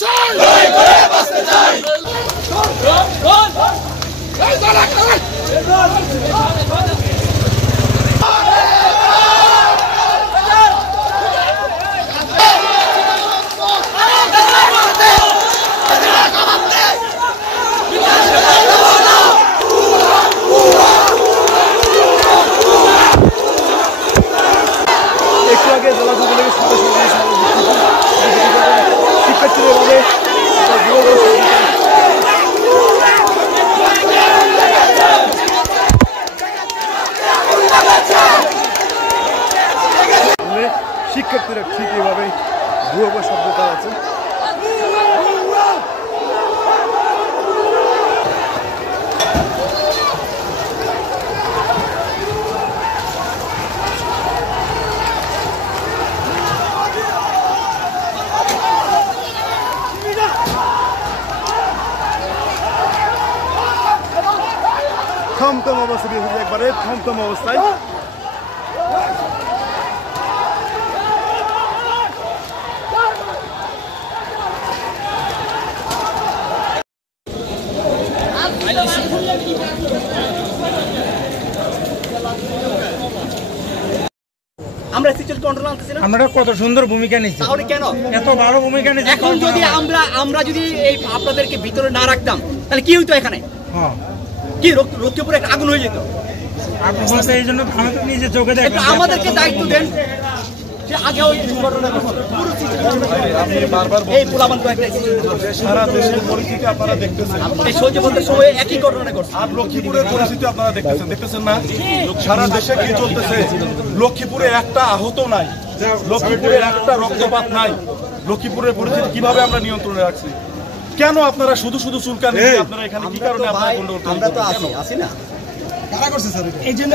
চাই, বাঁচতে চাই। একটু আগে জেলা যুবলীগের শিক্ষার্থীরা শিক্ষার্থীরা ঠিক এভাবে ভুয়া শব্দ চালাচ্ছে। থমথম অবস্থা দিয়েছে, একবারে থমথম অবস্থায়। আমরা কত সুন্দর ভূমিকা নিচ্ছি, তাহলে কেন এত ভালো ভূমিকা নিচ্ছি? এখন যদি আমরা যদি এই আপনাদেরকে ভিতরে না রাখতাম তাহলে কি হইতো? এখানে কি লক্ষ্মীপুরে একটা আগুন হয়ে যেত। এই জন্য আমি তো নিজে চোখে দেখি। আমাদেরকে দায়িত্ব দেন যে আগে ওই দুর্ঘটনা সারা দেশের পরিস্থিতি আপনারা দেখতেছেন, এই সহ্যবন্ধের সময় একই ঘটনা ঘটছে। আর লক্ষ্মীপুরের পরিস্থিতি আপনারা দেখতেছেন না? সারা দেশে কি চলতেছে? লক্ষ্মীপুরে একটা আহত নাই, লক্ষ্মীপুরে একটা রক্তপাত নাই। লক্ষ্মীপুরের পরিস্থিতি কিভাবে আমরা নিয়ন্ত্রণে রাখছি? কেন আপনারা শুধু শুধু চুলকানি? আপনারা এখানে কি কারণে আপনারা গন্ডগোল করছেন? আমরা তো আসি না, কারা করছে স্যার? এই জন্য